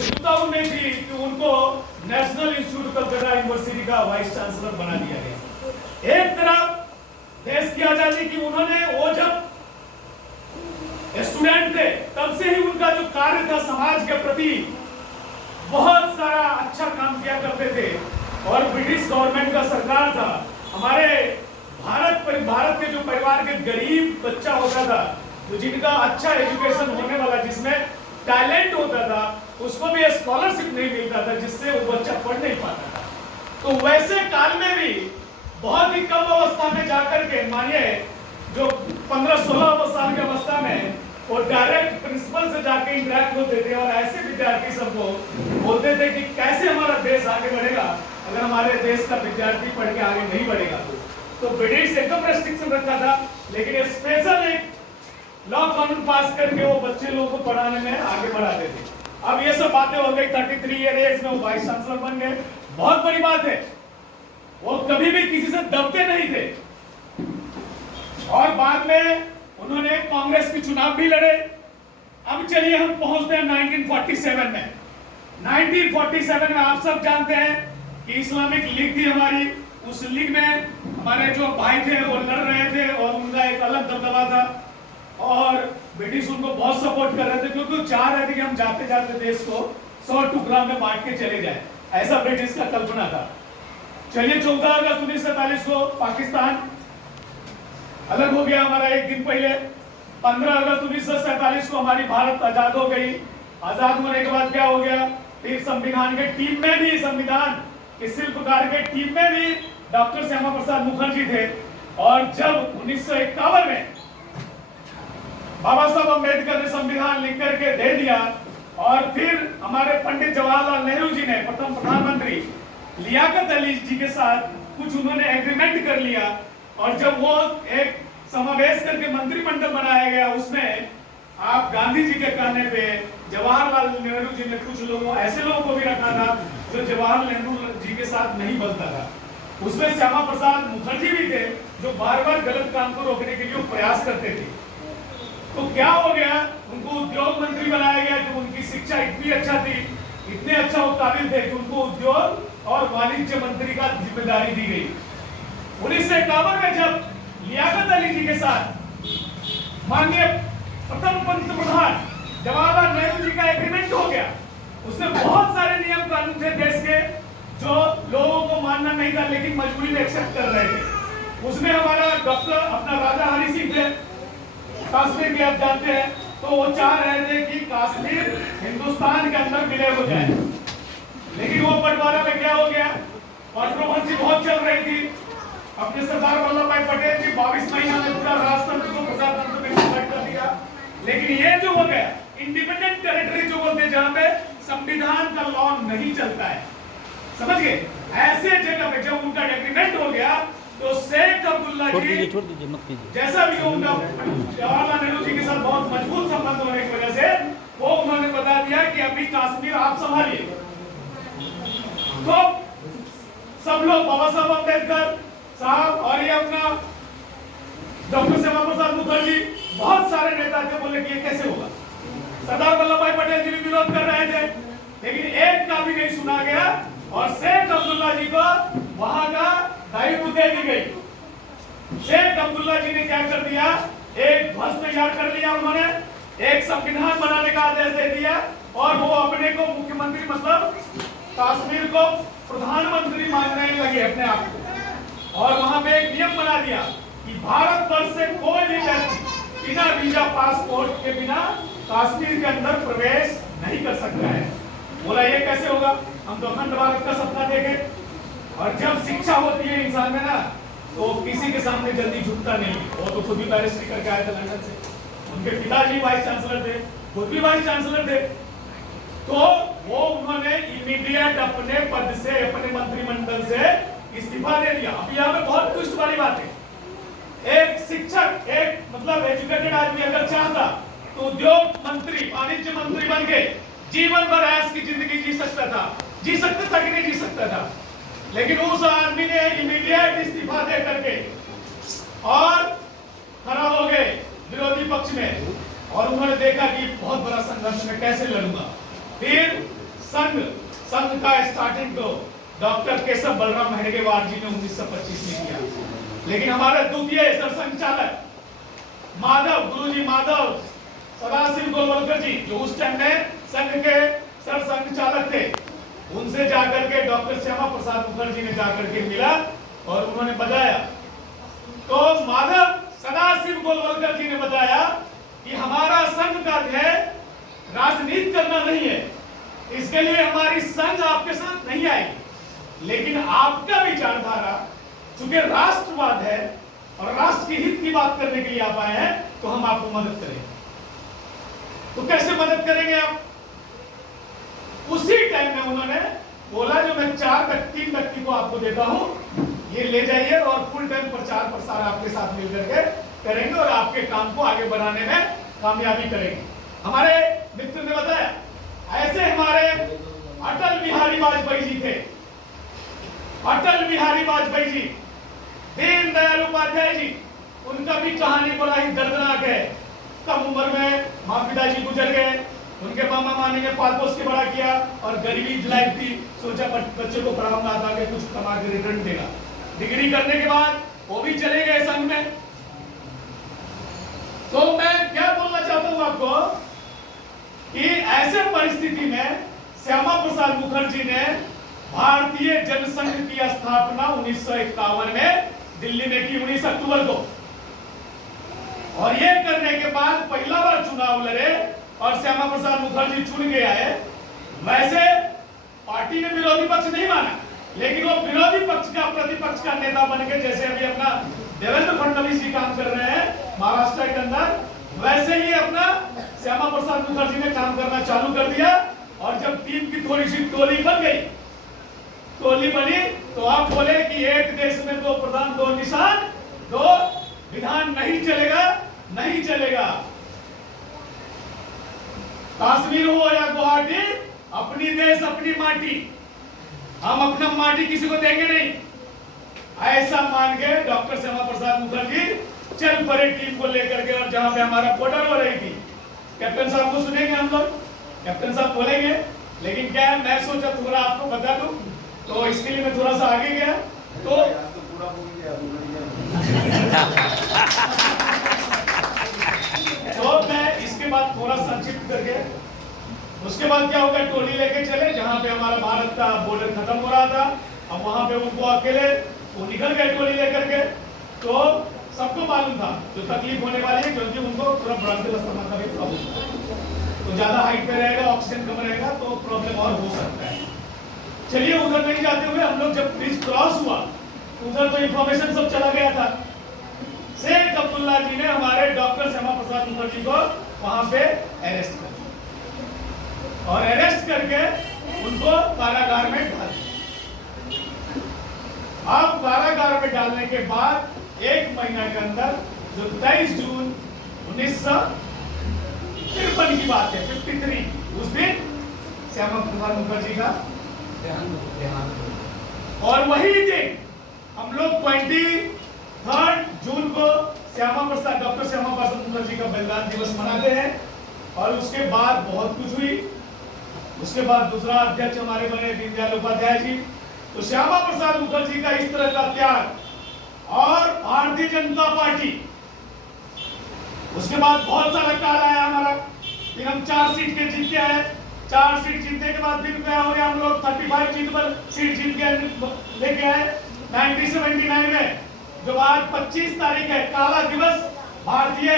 विद्वताओं में थी कि उनको नेशनल इंस्टीट्यूट कलकत्ता यूनिवर्सिटी का वाइस चांसलर बना दिया गया। एक तरफ देश की आजादी की उन्होंने, वो जब स्टूडेंट थे तब से ही उनका जो कार्य था समाज के प्रति बहुत सारा अच्छा काम किया करते थे। और ब्रिटिश गवर्नमेंट का सरकार था, हमारे भारत के जो परिवार के गरीब बच्चा होता था, तो जिनका अच्छा एजुकेशन होने वाला, जिसमें टैलेंट होता था, उसको भी स्कॉलरशिप नहीं मिलता था, जिससे वो बच्चा पढ़ नहीं पाता था। तो वैसे काल में भी बहुत ही कम अवस्था में जाकर के, मानिए जो 15-16 साल की अवस्था में, वो डायरेक्ट प्रिंसिपल से जाके इंटरेक्ट होते थे और ऐसे विद्यार्थी सबको बोलते थे कि कैसे हमारा देश आगे बढ़ेगा अगर हमारे देश का विद्यार्थी पढ़ के आगे नहीं बढ़ेगा। तो ब्रिटिश एकदम रेस्ट्रिक्शन रखा था, लेकिन स्पेशल एक लॉ कानून पास करके वो बच्चे लोगों को पढ़ाने में आगे बढ़ाते थे। अब ये सब बातें हो गई, 33 ईयर एज में वो वाइस चांसलर बन गए, बहुत बड़ी बात है। वो कभी भी किसी से दबते नहीं थे। और बाद में उन्होंने कांग्रेस की चुनाव भी लड़े। अब चलिए हम पहुंचते हैं 1947 में। 1947 में आप सब जानते हैं कि इस्लामिक लीग थी हमारी, उस लीग में हमारे जो भाई थे वो लड़ रहे थे और उनका एक अलग दबदबा था और ब्रिटिश उनको बहुत सपोर्ट कर रहे थे, क्योंकि वो चाह रहे थे कि हम जाते जाते देश को 100 टुकड़ा में बांट के चले जाए, ऐसा ब्रिटिश का कल्पना था। चलिए 14 अगस्त 1947 को पाकिस्तान अलग हो गया हमारा एक दिन पहले। 15 अगस्त 1947 को हमारी भारत आजाद हो गई। आजाद होने के बाद क्या हो गया, फिर संविधान के टीम में भी, संविधान के शिल्पकार के टीम में भी डॉक्टर श्यामा प्रसाद मुखर्जी थे। और जब 1951 में बाबा साहब अम्बेडकर ने संविधान लिख करके दे दिया और फिर हमारे पंडित जवाहरलाल नेहरू जी ने, प्रथम प्रधानमंत्री, लियाकत अली जी के साथ कुछ उन्होंने एग्रीमेंट कर लिया और जब वो एक समावेश करके मंत्रिमंडल बनाया गया, उसमें आप गांधी जी के कहने पे जवाहरलाल नेहरू जी ने कुछ लोगों, ऐसे लोगों को भी रखा था जो जवाहरलाल नेहरू जी के साथ नहीं बनता था। उसमें श्यामा प्रसाद मुखर्जी भी थे जो बार बार गलत काम को रोकने के लिए प्रयास करते थे। तो क्या हो गया, उनको उद्योग मंत्री बनाया गया कि उनकी शिक्षा इतनी अच्छा थी, इतने अच्छा वो काबिल थे कि उनको उद्योग और वाणिज्य मंत्री का जिम्मेदारी दी गई। 1951 में जब लियाकत अली जी के साथ माननीय प्रथम पंतप्रधान जवाहरलाल नेहरू जी का एग्रीमेंट हो गया, उसमें बहुत सारे नियम कानून थे देश के जो लोगों को मानना नहीं था, लेकिन मजबूरी में एक्सेप्ट कर रहे थे। उसमें हमारा डॉक्टर अपना राजा हरि सिंह थे, कश्मीर के आप जानते हैं, तो वो चाह रहे थे कि कश्मीर हिंदुस्तान के अंदर विलय हो जाए, लेकिन वो बंटवारा में क्या हो गया, कंट्रोवर्सी बहुत चल रही थी। अपने सरदार वल्लभ भाई पटेल जी 22 महीना में पूरा राजतंत्र को प्रजातंत्र में कन्वर्ट कर दिया। लेकिन ये जो हो गया इंडिपेंडेंट टेरिटरी जो बोलते हैं, जहां पे संविधान का लॉ नहीं चलता है, समझ गए, ऐसे जगह पे जब उनका एग्रीमेंट हो गया तो शेख अब्दुल्ला जी, जैसा भी उनका जवाहरलाल नेहरू जी के साथ बहुत मजबूत संबंध होने की वजह से वो उन्होंने बता दिया कि अभी कश्मीर आप संभालिए। तो सब लोग, बाबा साहब अम्बेडकर साहब और ये अपना डॉक्टर श्यामा प्रसाद मुखर्जी, बहुत सारे नेता थे, बोले कि ये कैसे होगा। सरदार वल्लभ भाई पटेल जी भी विरोध कर रहे थे, लेकिन एक का भी नहीं सुना गया और शेख अब्दुल्ला जी को वहां का दायित्व दे दी गई। शेख अब्दुल्ला जी ने क्या कर दिया, एक ध्वज तैयार कर लिया, उन्होंने एक संविधान बनाने का आदेश दे दिया और वो अपने को मुख्यमंत्री, मतलब कश्मीर को प्रधानमंत्री मानने लगे अपने आप को। और वहां पे एक नियम बना दिया कि भारतवर्ष से कोई भी व्यक्ति बिना वीजा पासपोर्ट के बिना कश्मीर के अंदर प्रवेश नहीं कर सकता है। बोला ये कैसे होगा, हम तो अखंड भारत का सपना देखें। और जब शिक्षा होती है इंसान में ना, तो किसी के सामने जल्दी झुकता नहीं। वो तो खुद भी बैरिस्ट्री करके आए थे लंदन से, उनके पिताजी वाइस चांसलर थे, खुद भी वाइस चांसलर थे। तो वो उन्होंने इमीडिएट अपने पद से, अपने मंत्रिमंडल से इस्तीफा दे दिया। अब यहाँ पे बहुत ट्विस्ट वाली बात है, एक शिक्षक, एक मतलब एजुकेटेड आदमी अगर चाहता तो उद्योग मंत्री, वाणिज्य मंत्री बन के जीवन भर ऐश की जिंदगी जी सकता था, जी सकता था कि नहीं जी सकता था। लेकिन उस आदमी ने इमीडिएट इस्तीफा दे करके और खड़ा हो गए विरोधी पक्ष में और उन्होंने देखा कि बहुत बड़ा संघर्ष में कैसे लड़ूंगा। फिर संघ संघ का स्टार्टिंग तो डॉक्टर केशव बलराम हेडगेवार जी ने 1925 में किया, लेकिन हमारे द्वितीय सरसंघचालक माधव गुरुजी माधव सदाशिव गोलवलकर जी, जो उस टाइम में संघ के सरसंघचालक थे, उनसे जाकर के डॉक्टर श्यामा प्रसाद मुखर्जी ने जाकर के मिला और उन्होंने बताया, तो माधव सदाशिव गोलवलकर जी ने बताया कि हमारा संघ का ध्येय राजनीति करना नहीं है, इसके लिए हमारी संघ आपके साथ नहीं आएगी, लेकिन आपका विचारधारा चूंकि राष्ट्रवाद है और राष्ट्र के हित की बात करने के लिए आप आए हैं, तो हम आपको मदद करेंगे। तो कैसे मदद करेंगे आप? उसी टाइम में उन्होंने बोला, जो मैं 3 व्यक्ति को आपको देता हूं, ये ले जाइए और फुल टाइम प्रचार प्रसार आपके साथ मिलकर के करेंगे और आपके काम को आगे बढ़ाने में कामयाबी करेंगे। हमारे मित्र ने बताया, ऐसे हमारे अटल बिहारी वाजपेयी जी थे, अटल बिहारी वाजपेयी जी, दीनदयाल उपाध्याय जी, उनका भी कहानी बड़ा ही दर्दनाक है। कम उम्र में माँ पिताजी गुजर गए, उनके मामा मामी ने पाल पोस के बड़ा किया और गरीबी लाइफ थी, सोचा बच्चे को पढ़ाऊंगा ताकि कुछ कमा के रिटर्न देगा। डिग्री करने के बाद वो भी चले गए संघ में। तो मैं क्या बोलना चाहता हूं आपको कि ऐसे परिस्थिति में श्यामा प्रसाद मुखर्जी ने भारतीय जनसंघ की स्थापना 1951 में दिल्ली में की, 19 अक्टूबर को, और ये करने के बाद पहला बार चुनाव लड़े और श्यामा प्रसाद मुखर्जी चुन के आए। वैसे पार्टी ने विरोधी पक्ष नहीं माना, लेकिन वो विरोधी पक्ष का प्रतिपक्ष का नेता बन के, जैसे अभी अपना देवेंद्र फडणवीस जी काम कर रहे हैं महाराष्ट्र के अंदर, वैसे ही अपना श्यामा प्रसाद मुखर्जी ने काम करना चालू कर दिया। और जब टीम की थोड़ी सी टोली बन गई, टोली बनी, तो आप बोले कि एक देश में 2 प्रधान 2 निशान 2 विधान नहीं चलेगा, नहीं चलेगा। कश्मीर हो या गुवाहाटी, अपनी देश अपनी माटी, हम अपना माटी किसी को देंगे नहीं, ऐसा मान के डॉक्टर श्यामा प्रसाद मुखर्जी चल पड़े टीम को लेकर के। और जहां पे हमारा बॉर्डर हो रही थी, कैप्टन साहब को सुनेंगे हम लोग, कैप्टन साहब बोलेंगे, लेकिन क्या है, मैं सोचा थोड़ा आपको बता दूं, तो इसके लिए मैं थोड़ा सा आगे गया। तो मैं इसके बाद थोड़ा संक्षिप्त करके, उसके बाद क्या होगा, टोली लेके चले जहां पे हमारा भारत का बॉर्डर खत्म हो रहा था। अब वहां पे उनको अकेले वो निकल गए टोली लेकर के। तो सबको मालूम था जो तकलीफ होने वाली है, क्योंकि उनको थोड़ा ब्रांकियल अस्थमा का भी प्रॉब्लम है, तो ज्यादा हाइट पे रहेगा, ऑक्सीजन कम रहेगा, तो प्रॉब्लम और हो सकता है। चलिए, उधर नहीं जाते हुए हम लोग जब ब्रिज क्रॉस हुआ, उधर तो इंफॉर्मेशन सब चला गया था। शेख अब्दुल्ला जी ने हमारे डॉक्टर श्यामा प्रसाद मुखर्जी को वहां पे अरेस्ट कर दिया और अरेस्ट करके उनको कारागार में डाल दिया। अब कारागार में डालने के बाद 1 महीना के अंदर, जो 23 जून 1953 की बात है, 53, उस दिन श्यामा प्रसाद मुखर्जी का देहांत। और वही दिन हम लोग 23 जून को डॉक्टर श्यामा प्रसाद मुखर्जी का बलिदान दिवस मनाते हैं। और उसके बाद बहुत कुछ हुई। उसके बाद दूसरा अध्यक्ष हमारे बने दीनदयाल उपाध्याय जी। तो श्यामा प्रसाद मुखर्जी का इस तरह का त्याग और भारतीय जनता पार्टी, उसके बाद बहुत सारा काल आया हमारा, फिर हम 4 सीट के जीत के आए। 4 सीट जीतने के बाद फिर क्या हो गया, हम लोग 35 सीट जीत के लेके आए 1979 में। जो आज 25 तारीख है, काला दिवस, भारतीय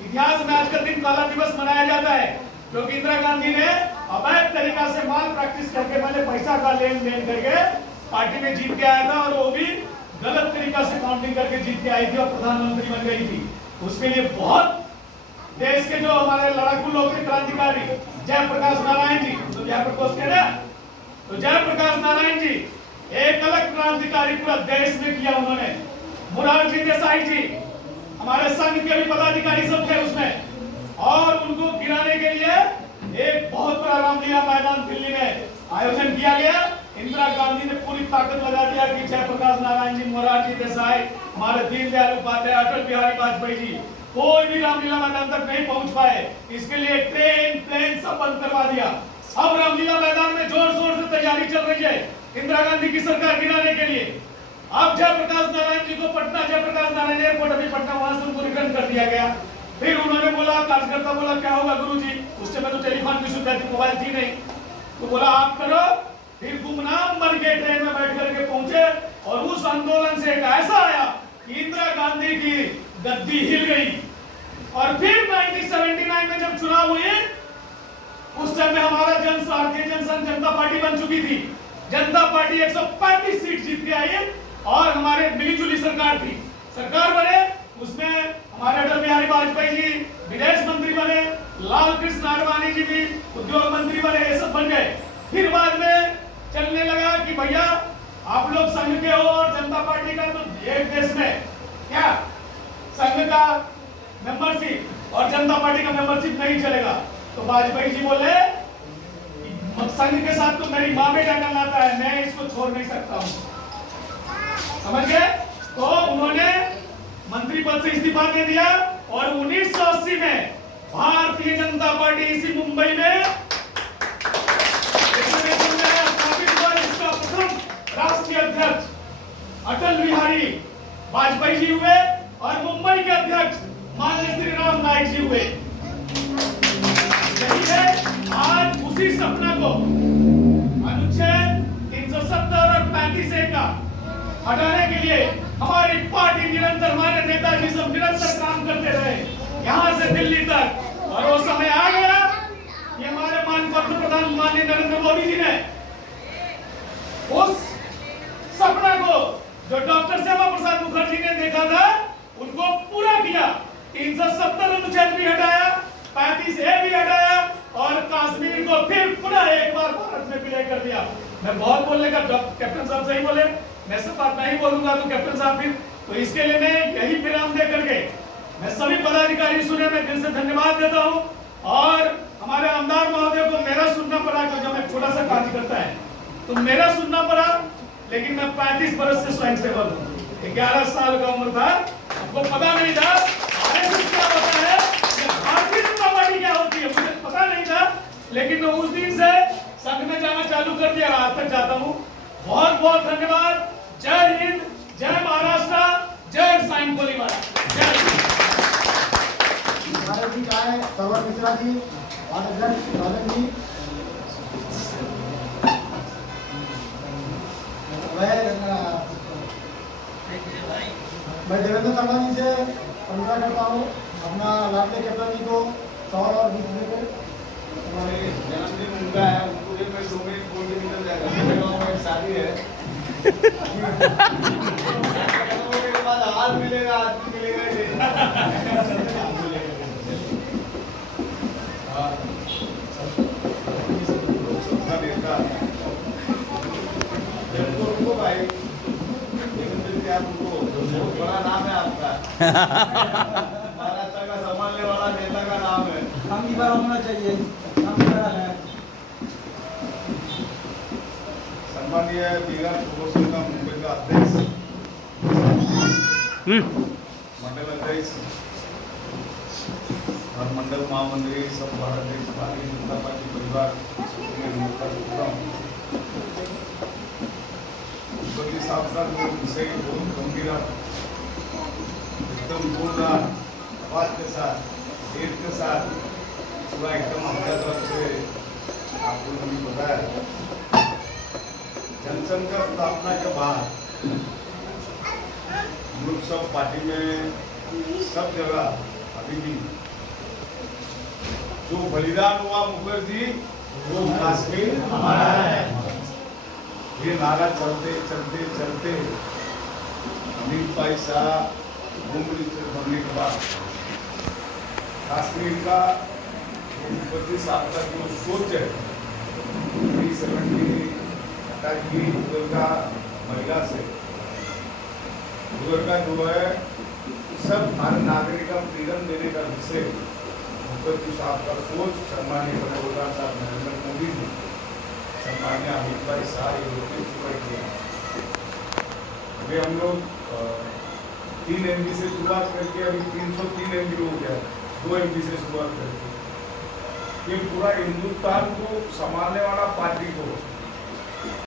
इतिहास में आज का दिन काला दिवस मनाया जाता है, क्योंकि इंदिरा गांधी ने अवैध तरीका से माल प्रैक्टिस करके, मैंने पैसा का लेन देन करके पार्टी में जीत के आया था, और वो भी गलत तरीका से काउंटिंग करके जीत के आई थी और प्रधानमंत्री बन गई थी। उसके लिए बहुत देश के जो हमारे लड़ाकू लोग थे, क्रांतिकारी, जयप्रकाश नारायण जी, तो जयप्रकाश के ना, तो जयप्रकाश नारायण जी एक अलग क्रांतिकारी पूरा देश में किया उन्होंने। मोरारजी देसाई जी, हमारे संघ के भी पदाधिकारी सब थे उसमें, और उनको गिराने के लिए एक बहुत बड़ा रामलीला मैदान दिल्ली में आयोजन किया गया। इंदिरा गांधी ने पूरी ताकत लगा दिया कि जयप्रकाश नारायण जी, मोरारजी देसाई, हमारे दीनदयाल उपाध्याय, अटल बिहारी वाजपेयी जी, कोई भी रामलीला मैदान तक नहीं पहुंच पाए। इसके लिए ट्रेन प्लेन सब बंद करवा दिया। अब रामलीला मैदान में जो चल रही है इंदिरा गांधी की सरकार गिराने के लिए। अब जयप्रकाश नारायण जी को पटना जयप्रकाश नारायण एयरपोर्ट अभी पटना वहां से उनको रिटर्न कर दिया गया। फिर उन्होंने बोला, कार्यकर्ता बोला क्या होगा गुरुजी, उस समय तो टेलीफोन की सुविधा थी, मोबाइल थी नहीं, तो बोला आप करो। फिर गुमनाम बन के ट्रेन में बैठ करके पहुंचे और उस आंदोलन से एक ऐसा आया कि इंदिरा गांधी की गद्दी हिल गई। और फिर 1979 में जब चुनाव हुए उस टाइम में हमारा भारतीय जनसंघ जनता पार्टी बन चुकी थी। जनता पार्टी 135 सीट जीत के आई और हमारे मिलीजुली सरकार थी। सरकार बने, उसमें हमारे अटल बिहारी वाजपेयी जी विदेश मंत्री बने, लाल कृष्ण आडवाणी जी भी उद्योग मंत्री बने, ये सब बन गए। फिर बाद में चलने लगा कि भैया आप लोग संघ के हो और जनता पार्टी का तो एक देश में क्या संघ का मेंबरशिप और जनता पार्टी का मेंबरशिप नहीं चलेगा। तो वाजपेयी जी बोले संघ के साथ तो मेरी माँ बेटा का नाता है, मैं इसको छोड़ नहीं सकता हूँ, समझ गए। तो उन्होंने मंत्री पद से इस्तीफा दे दिया और 1980 में भारतीय जनता पार्टी इसी मुंबई में स्थापित हुआ। इसका प्रथम राष्ट्रीय अध्यक्ष अटल बिहारी वाजपेयी जी हुए और मुंबई के अध्यक्ष माननीय श्री राम नाईक जी हुए। यही है आज उसी सपना को अनुच्छेद 370 और 35A का हटाने के लिए हमारी पार्टी निरंतर, हमारे नेताजी सब निरंतर काम करते रहे यहाँ से दिल्ली तक। और वो समय आ गया कि हमारे माननीय प्रधानमंत्री नरेंद्र मोदी जी ने उस सपना को जो डॉक्टर श्यामा प्रसाद मुखर्जी ने देखा था उनको पूरा किया। 370 अनुच्छेद भी हटाया, 35A भी हटाया और कश्मीर को फिर पुनः एक बार भारत में विलय कर दिया। मैं बहुत बोलने का, कैप्टन साहब सही बोले, मैं सब बात नहीं बोलूंगा तो कैप्टन साहब फिर, तो इसके लिए मैं यही विराम दे करके मैं सभी पदाधिकारी सुने मैं दिल से धन्यवाद देता हूं। और हमारे आमदार महोदय को मेरा सुनना पड़ा क्योंकि मैं छोटा सा कार्यकर्ता है तो मेरा सुनना पड़ा, लेकिन मैं 35 बरस से स्वयं सेवक हूँ। 11 साल का उम्र था, हमको पता नहीं था आरएसएस क्या होता है, भारतीय जनता पार्टी क्या होती है, मुझे पता नहीं था। लेकिन मैं उस दिन से संघ में जाना चालू कर दिया, आज तक जाता हूँ। बहुत बहुत धन्यवाद। जय हिंद, जय महाराष्ट्र, जय साईं कोलीवाला, जय भारत जी का है सरवर मिश्रा जी, अध्यक्ष राजन जी, मैं देवेंद्र शर्मा जी से अनुरोध करता हूँ अपना लाडले कैप्टन जी को सवाल और बीच में हमारे जन्मदिन उनका है, उनको भी मैं 2 मिनट बोल के निकल जाएगा। मेरे गाँव में शादी है, के बाद आज मिलेगा, आज भी मिलेगा ही उनको भाई बहुत बड़ा नाम है आपका, महाराष्ट्र का संभालने वाला नेता का नाम है, हम की बार होना चाहिए, हम बड़ा है। सम्मानीय बिहार प्रमोशन का मुंबई का अध्यक्ष, मंडल अध्यक्ष और मंडल महामंत्री, सब भारत देश भारतीय जनता पार्टी परिवार साहब का विषय बहुत गंभीर, एकदम जोरदार आवाज के साथ, देर के साथ, पूरा एकदम अपने तरफ से आपको भी बताया। जनसंघ का स्थापना के बाद हम लोग सब पार्टी में सब जगह अभी भी जो बलिदान हुआ मुखर्जी वो कश्मीर हमारा है, ये नारा चलते चलते चलते अमीर पैसा मुंबई से बनने के बाद कश्मीर का 25 साल का जो सोच है 370 उधर का महिला से उधर का जो है सब हर नागरिक का फ्रीडम देने का विषय मुखर्जी साहब का सोच, सम्मानीय प्रधानमंत्री साहब नरेंद्र मोदी जी, सम्मान्य अमित भाई शाह पूरा किया। अभी हम लोग 3 MB से शुरुआत करके अभी 303 MB हो गया, 2 MB से शुरुआत करके ये पूरा हिंदुस्तान को संभालने वाला पार्टी को